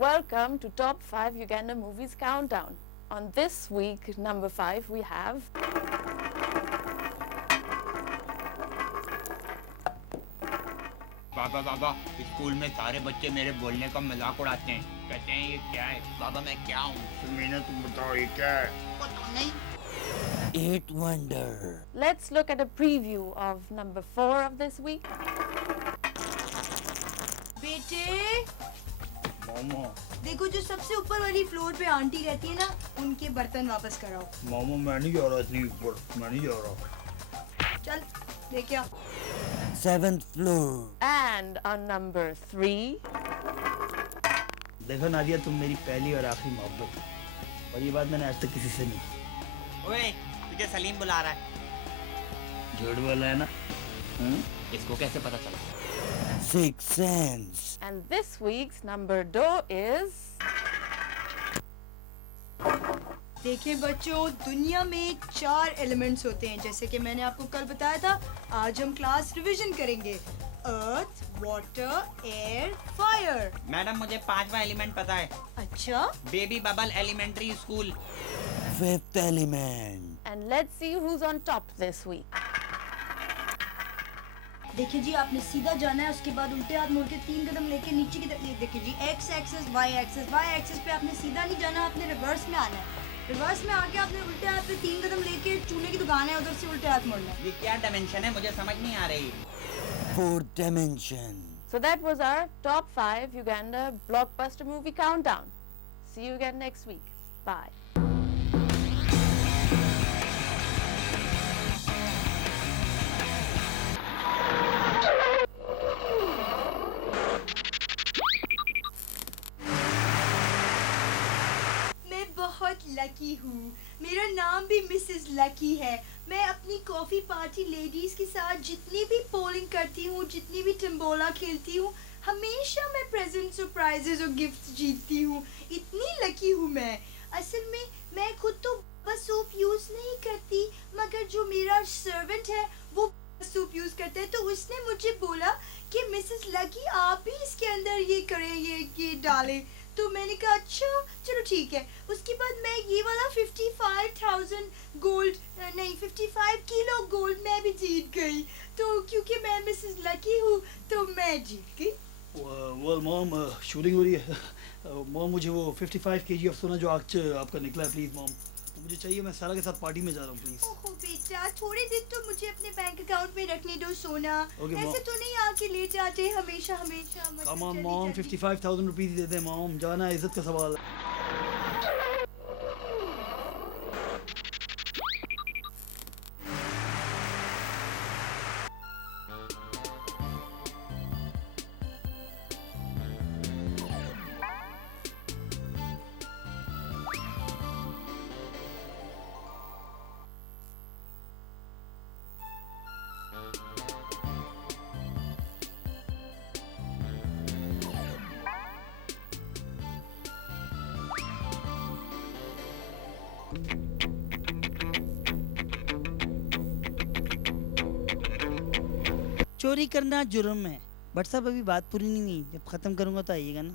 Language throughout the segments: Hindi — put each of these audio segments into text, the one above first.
Welcome to Top 5 Uganda Movies Countdown. On this week, number 5, we have पापा पापा स्कूल में सारे बच्चे मेरे बोलने का मजाक उड़ाते हैं, कहते हैं ये क्या है। बाबा मैं क्या हूँ? मीना तुम बताओ ये क्या है? पता नहीं। Eight Wonder. Let's look at a preview of number 4 of this week. बेटे मामा देखो, जो सबसे ऊपर वाली फ्लोर पे आंटी रहती है ना, उनके बर्तन वापस कराओ। मामा मैं नहीं जा रहा इतनी ऊपर, मैं नहीं जा रहा। चल लेके आ। Seventh floor. And on number 3, देखो नादिया, तुम मेरी पहली और आखिरी मोहब्बत हो, और ये बात मैंने आज तक किसी से नहीं। ओए तुझे सलीम बुला रहा है। झूठ बोल रहा है ना? इसको कैसे पता चला? Sixth Sense. and this week's number 2 is देखें बच्चों, दुनिया में 4 एलिमेंट्स होते हैं, जैसे कि मैंने आपको कल बताया था। आज हम क्लास रिवीजन करेंगे। Earth, water, air, fire. Madam मुझे 5वां एलिमेंट पता है। अच्छा, baby bubble elementary school. Fifth element. and let's see who's on top this week. देखिए जी, आपने सीधा जाना है, उसके बाद उल्टे हाथ मोड़ के 3 कदम लेके नीचे की तरफ। ये देखिए जी, एक्स एक्सिस, वाई एक्सिस पे आपने सीधा नहीं जाना, आपने रिवर्स में आना है। रिवर्स में आके आपने उल्टे हाथ पे 3 कदम लेके चूल्हे की दुकान है, उधर से उल्टे हाथ मोड़ना है। ये क्या डायमेंशन है, मुझे समझ नहीं आ रही। Fourth dimension. So that was our top 5 Uganda blockbuster movie countdown. See you again next week. Bye. मैं बहुत लकी हूँ, मेरा नाम भी मिसेस लकी है। मैं अपनी कॉफी पार्टी लेडीज के साथ जितनी भी पोलिंग करती हूँ, जितनी भी टम्बोला खेलती हूँ, हमेशा मैं प्रेजेंट, सरप्राइजेस और गिफ्ट जीतती हूँ। इतनी लकी हूँ मैं। असल में मैं खुद तो बस सूप यूज नहीं करती, मगर जो मेरा सर्वेंट है वो सूप यूज करता है। तो उसने मुझे बोला कि मिसेस लकी आप भी इसके अंदर ये करें, ये डालें। तो मैंने कहा अच्छा चलो ठीक है। उसके बाद मैं ये वाला 55,000 गोल्ड, नहीं 55 किलो गोल्ड मैं भी जीत गई। तो क्योंकि मैं मिसेस लकी हूँ तो मैं जीत गई। वेल मॉम, शूटिंग हो रही है। मॉम मुझे वो 55 केजी अफसोना जो आज आपका निकला है, प्लीज़ मॉम मुझे चाहिए। मैं सारा के साथ पार्टी में जा रहा हूँ, प्लीज़। ओहो बेटा, थोड़े दिन तो मुझे अपने बैंक अकाउंट में रखने दो सोना। Okay, ऐसे Mom. तो नहीं आके ले जाते हमेशा हमेशा। मतलब कम ऑन जल्दी मॉम, जल्दी। 55,000 रुपीज़ दे दे मॉम, जाना है, इज्जत का सवाल है। चोरी करना जुर्म है। बट साहब अभी बात पूरी नहीं हुई, जब ख़त्म करूँगा तो आइएगा ना।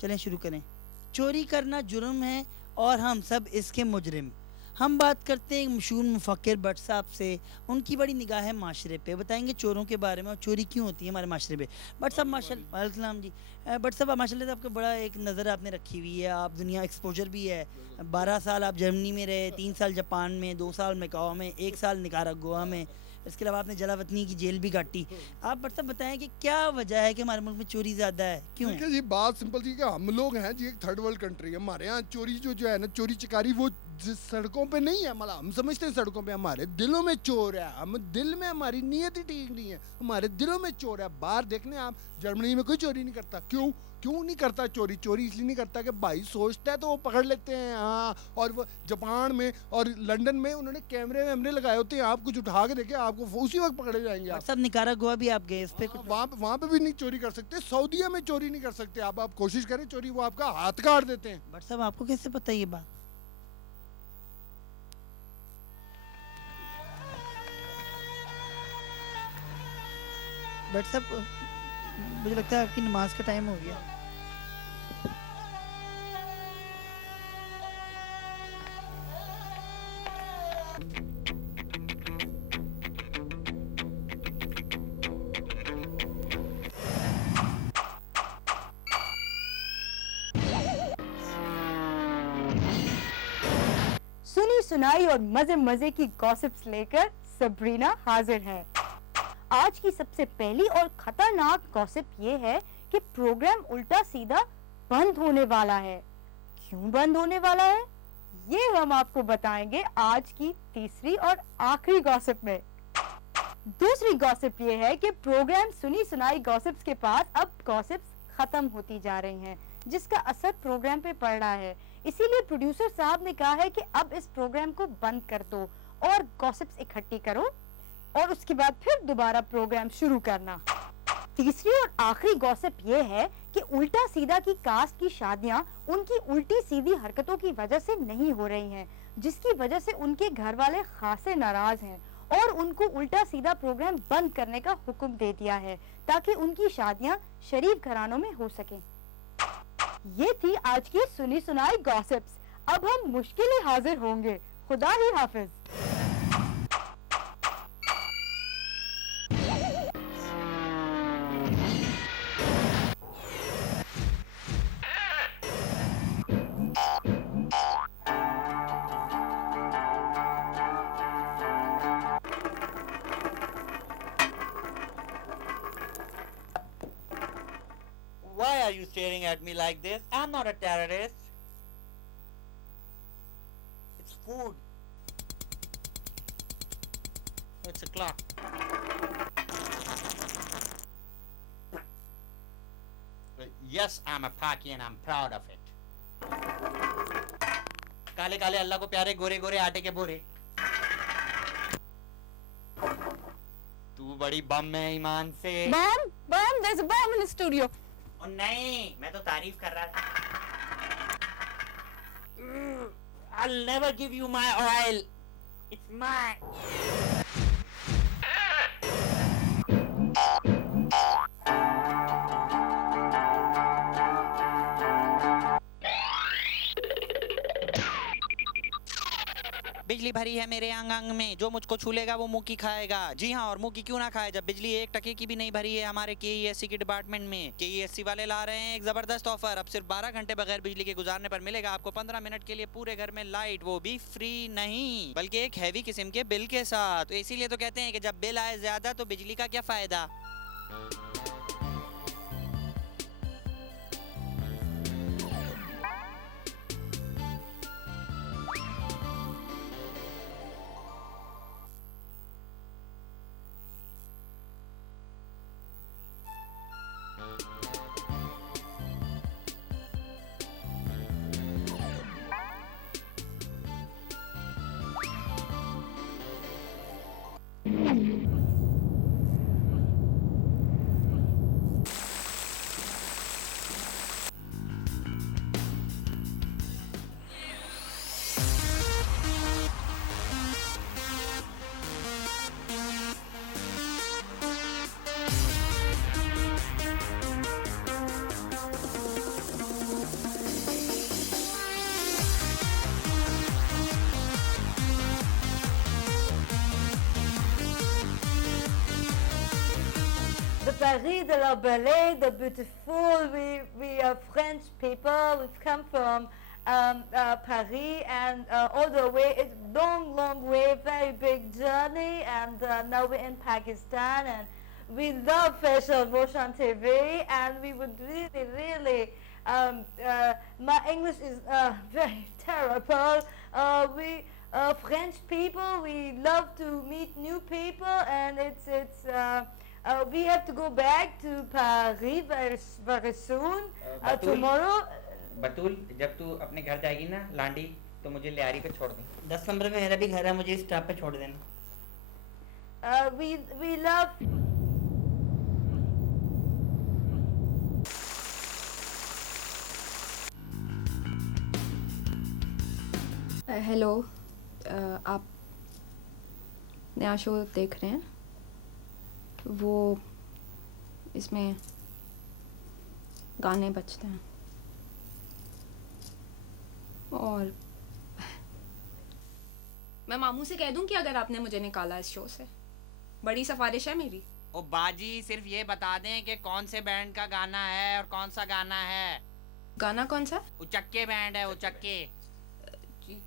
चलें शुरू करें। चोरी करना जुर्म है और हम सब इसके मुजरिम। हम बात करते हैं मशहूर मुफक्किर भट्ट साहब से। उनकी बड़ी निगाह है माशरे पे, बताएंगे चोरों के बारे में और चोरी क्यों होती है हमारे माशरे पे। भट्ट साहब माशाल्लाह, वालेकुम जी। भट्ट साहब माशाल्लाह से आपका बड़ा एक नज़र आपने रखी हुई है, आप दुनिया एक्सपोजर भी है। 12 साल आप जर्मनी में रहे, 3 साल जापान में, 2 साल मैकाओ में, 1 साल निकारागुआ में, इसके अलावा आपने जलावतनी की जेल भी काटी। आप बट साहब बताएं कि क्या वजह है कि हमारे मुल्क में चोरी ज़्यादा है, क्यों है? देखिए जी, बात सिंपल जी कि हम लोग हैं जी एक थर्ड वर्ल्ड कंट्री है। हमारे यहाँ चोरी जो है ना, चोरी चिकारी वो सड़कों पे नहीं है। मतलब हम समझते हैं सड़कों पे, हमारे दिलों में चोर है। हम दिल में, हमारी नीयत ही ठीक नहीं है, हमारे दिलों में चोर है। बाहर देखने आप जर्मनी में कोई चोरी नहीं करता। क्यों नहीं करता चोरी? चोरी इसलिए नहीं करता कि भाई सोचता है तो वो पकड़ लेते हैं। हाँ, और वो जापान में और लंदन में उन्होंने कैमरे वैमरे लगाए होते हैं, आप कुछ उठा के देखे आपको उसी वक्त पकड़े जाएंगे आप। बट साहब निकारागुआ भी आप गए, इस पे कुछ वहाँ पे भी नहीं चोरी कर सकते। सऊदीया में चोरी नहीं कर सकते आप कोशिश करें चोरी, वो आपका हाथ काट देते हैं। बट साहब आपको कैसे पता ये बात? बट साहब मुझे लगता है आपकी नमाज का टाइम हो गया। सुनाई और मजे मजे की गॉसिप्स लेकर सबरीना हाजिर है। आज की सबसे पहली और खतरनाक गॉसिप ये है कि प्रोग्राम उल्टा सीधा बंद होने वाला है। क्यों बंद होने वाला है ये हम आपको बताएंगे आज की तीसरी और आखिरी गॉसिप में। दूसरी गॉसिप ये है कि प्रोग्राम सुनी सुनाई गॉसिप्स के पास अब गॉसिप्स खत्म होती जा रही हैं, जिसका असर प्रोग्राम पे पड़ रहा है। इसीलिए प्रोड्यूसर साहब ने कहा है कि अब इस प्रोग्राम को बंद कर दो और गॉसिप्स इकट्ठी करो और उसके बाद फिर दोबारा प्रोग्राम शुरू करना। तीसरी और आखिरी गॉसिप ये है कि उल्टा सीधा की कास्ट की शादियां उनकी उल्टी सीधी हरकतों की वजह से नहीं हो रही हैं, जिसकी वजह से उनके घर वाले खासे नाराज हैं और उनको उल्टा सीधा प्रोग्राम बंद करने का हुक्म दे दिया है ताकि उनकी शादियां शरीफ घरानों में हो सकें। ये थी आज की सुनी सुनाई गॉसिप्स। अब हम मुश्किलें हाजिर होंगे। खुदा ही हाफिज। Why are you staring at me like this? I'm not a terrorist. It's food. It's a clock. Yes, I'm a Paki and I'm proud of it. काले काले अल्लाह को प्यारे गोरे गोरे आटे के बोरे। तू बड़ी बम है ईमान से। Bomb? Bomb? There's a bomb in the studio. ओ नहीं, मैं तो तारीफ कर रहा था। I'll never give you my oil. It's mine. बिजली भरी है मेरे अंग अंग में, जो मुझको छू लेगा वो मुंह की खाएगा। जी हाँ, और मुंह की क्यों ना खाए जब बिजली 1 टके की भी नहीं भरी है हमारे केईएससी के डिपार्टमेंट में। केईएससी वाले ला रहे हैं एक जबरदस्त ऑफर। अब सिर्फ 12 घंटे बगैर बिजली के गुजारने पर मिलेगा आपको 15 मिनट के लिए पूरे घर में लाइट, वो भी फ्री नहीं बल्कि एक हैवी किस्म के बिल के साथ। तो इसीलिए तो कहते हैं कि जब बिल आए ज्यादा तो बिजली का क्या फायदा। The Paris de la Ballet, the beautiful, we are French people, we've come from Paris and all the way, it's long way, very big journey, and now we're in Pakistan and we love Faisal Bush on TV and we would really, my English is very terrible, we French people, we love to meet new people and we have to go back to Paris very soon, tomorrow. बतूल, जब तू अपने घर जाएगी ना लांडी तो मुझे लियारी पे छोड़ दे। 10 नंबर में मेरा भी घर है, मुझे इस स्टॉप पे छोड़ देना। We love. हेलो, आप नया शो देख रहे हैं? वो इसमें गाने बजते हैं और मैं मामू से कह दूं कि अगर आपने मुझे निकाला इस शो से, बड़ी सिफारिश है मेरी। ओ बाजी, सिर्फ ये बता दें कि कौन से बैंड का गाना है और कौन सा गाना है। गाना कौन सा? उचक्के बैंड है, उचक्के। जी।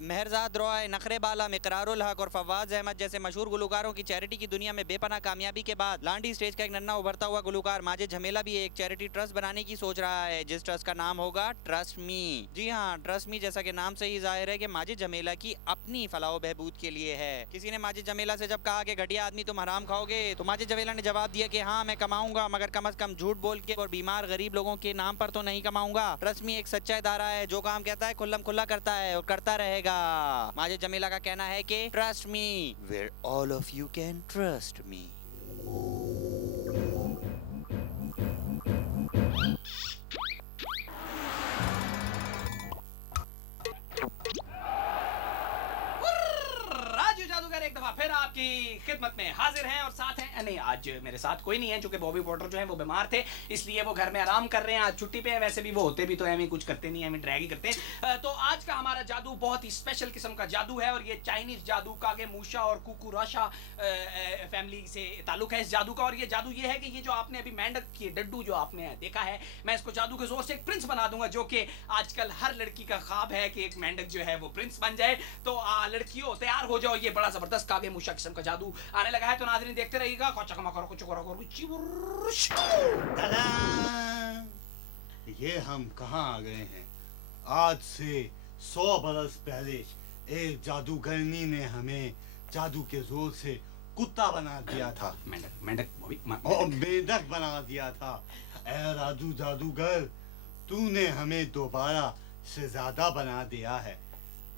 मेहरजाद रॉय, नखरे बाला, मिकरारुल हक और फवाद अहमद जैसे मशहूर गुलकारों की चैरिटी की दुनिया में बेपनाह कामयाबी के बाद लांडी स्टेज का एक नन्हा उभरता हुआ गुलकार माजिद झमेला भी एक चैरिटी ट्रस्ट बनाने की सोच रहा है, जिस ट्रस्ट का नाम होगा ट्रस्ट मी। जी हाँ, ट्रस्ट मी जैसा कि नाम से ही जाहिर है कि माजिद झमेला की अपनी फलाह बहबूद के लिए है। किसी ने माजिद झमेला से जब कहा कि घटिया आदमी तुम हराम खाओगे, तो माजिद झमेला ने जवाब दिया कि हाँ मैं कमाऊंगा, मगर कम से कम झूठ बोल के और बीमार गरीब लोगों के नाम पर तो नहीं कमाऊंगा। ट्रस्ट मी एक सच्चा इदारा है जो काम कहता है खुल्लम खुल्ला करता है और करता रहेगा। माजिद जमीला का कहना है कि trust me where all of you can trust me. Raju जादूगर एक दफा फिर आपकी खिदमत में हाजिर हैं और साथ हैं, नहीं आज मेरे साथ कोई नहीं है क्योंकि बॉबी पॉटर जो है वो बीमार थे, इसलिए वो घर में आराम कर रहे हैं, आज छुट्टी पे है। वैसे भी वो होते भी तो हमें कुछ करते नहीं, हमें ड्रैग ही करते हैं। तो आज का हमारा जादू बहुत ही स्पेशल किस्म का जादू है और ये चाइनीज जादू कागे मूशा और कुकुराशा फैमिली से ताल्लुक है इस जादू का। और ये जादू ये है कि ये जो आपने अभी मेंढक की डड्डू जो आपने देखा है, मैं इसको जादू के जोर से एक प्रिंस बना दूंगा, जो कि आजकल हर लड़की का ख्वाब है कि एक मेंढक जो है वो प्रिंस बन जाए। तो लड़कियों तैयार हो जाओ, ये बड़ा जबरदस्त कागे मूशा किस्म का जादू आने लगा है। तो नाज़रीन देखते रहिएगा। ये हम कहाँ आ गए हैं? आज से 100 बरस पहले एक जादूगरनी ने हमें जादू के जोर से कुत्ता बना दिया था, मेंढक बना दिया था। ऐ राजू जादूगर, तूने हमें दोबारा शहजादा बना दिया है।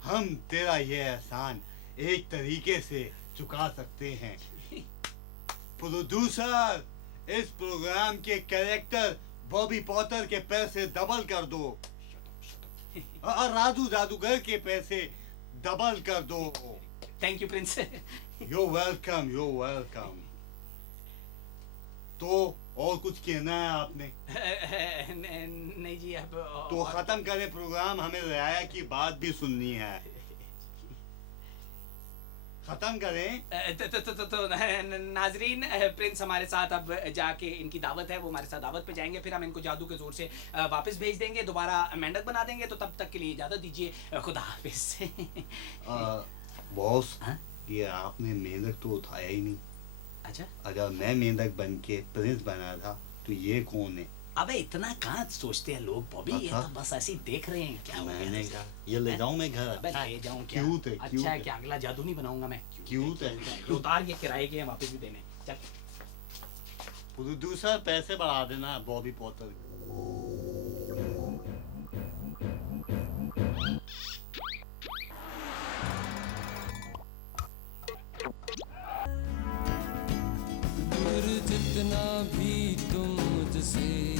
हम तेरा ये एहसान एक तरीके से चुका सकते हैं। प्रोड्यूसर, इस प्रोग्राम के कैरेक्टर बॉबी पॉटर के पैसे डबल कर दो और राजू जादूगर के पैसे डबल कर दो। Thank you Prince. You're welcome, you're welcome। तो और कुछ कहना है आपने? नहीं जी, अब तो खत्म करें प्रोग्राम, हमें रियाया की बात भी सुननी है। खत्म करें। तो नाजरीन, प्रिंस हमारे साथ अब जाके इनकी दावत है, वो हमारे साथ दावत पे जाएंगे, फिर हम इनको जादू के जोर से वापस भेज देंगे, दोबारा मेंढक बना देंगे। तो तब तक के लिए इजाजत दीजिए, खुदा हाफिज। बॉस, ये आपने मेंढक तो उठाया ही नहीं। अच्छा, अगर मैं मेंढक बन के प्रिंस बना था तो ये कौन है? अबे इतना कहाँ सोचते हैं लोग बॉबी, ये तो बस ऐसे ही देख रहे हैं। क्या मैंने ये ले जाऊं मैं घर? अबे ले जाऊं क्या? क्यूट है, अच्छा है क्या? अगला जादू नहीं बनाऊंगा मैं। क्यूट है। उतार ये किराए के वापस भी देने। चल प्रोड्यूसर, पैसे बढ़ा देना बॉबी पॉटर। जितना भी तुम मुझसे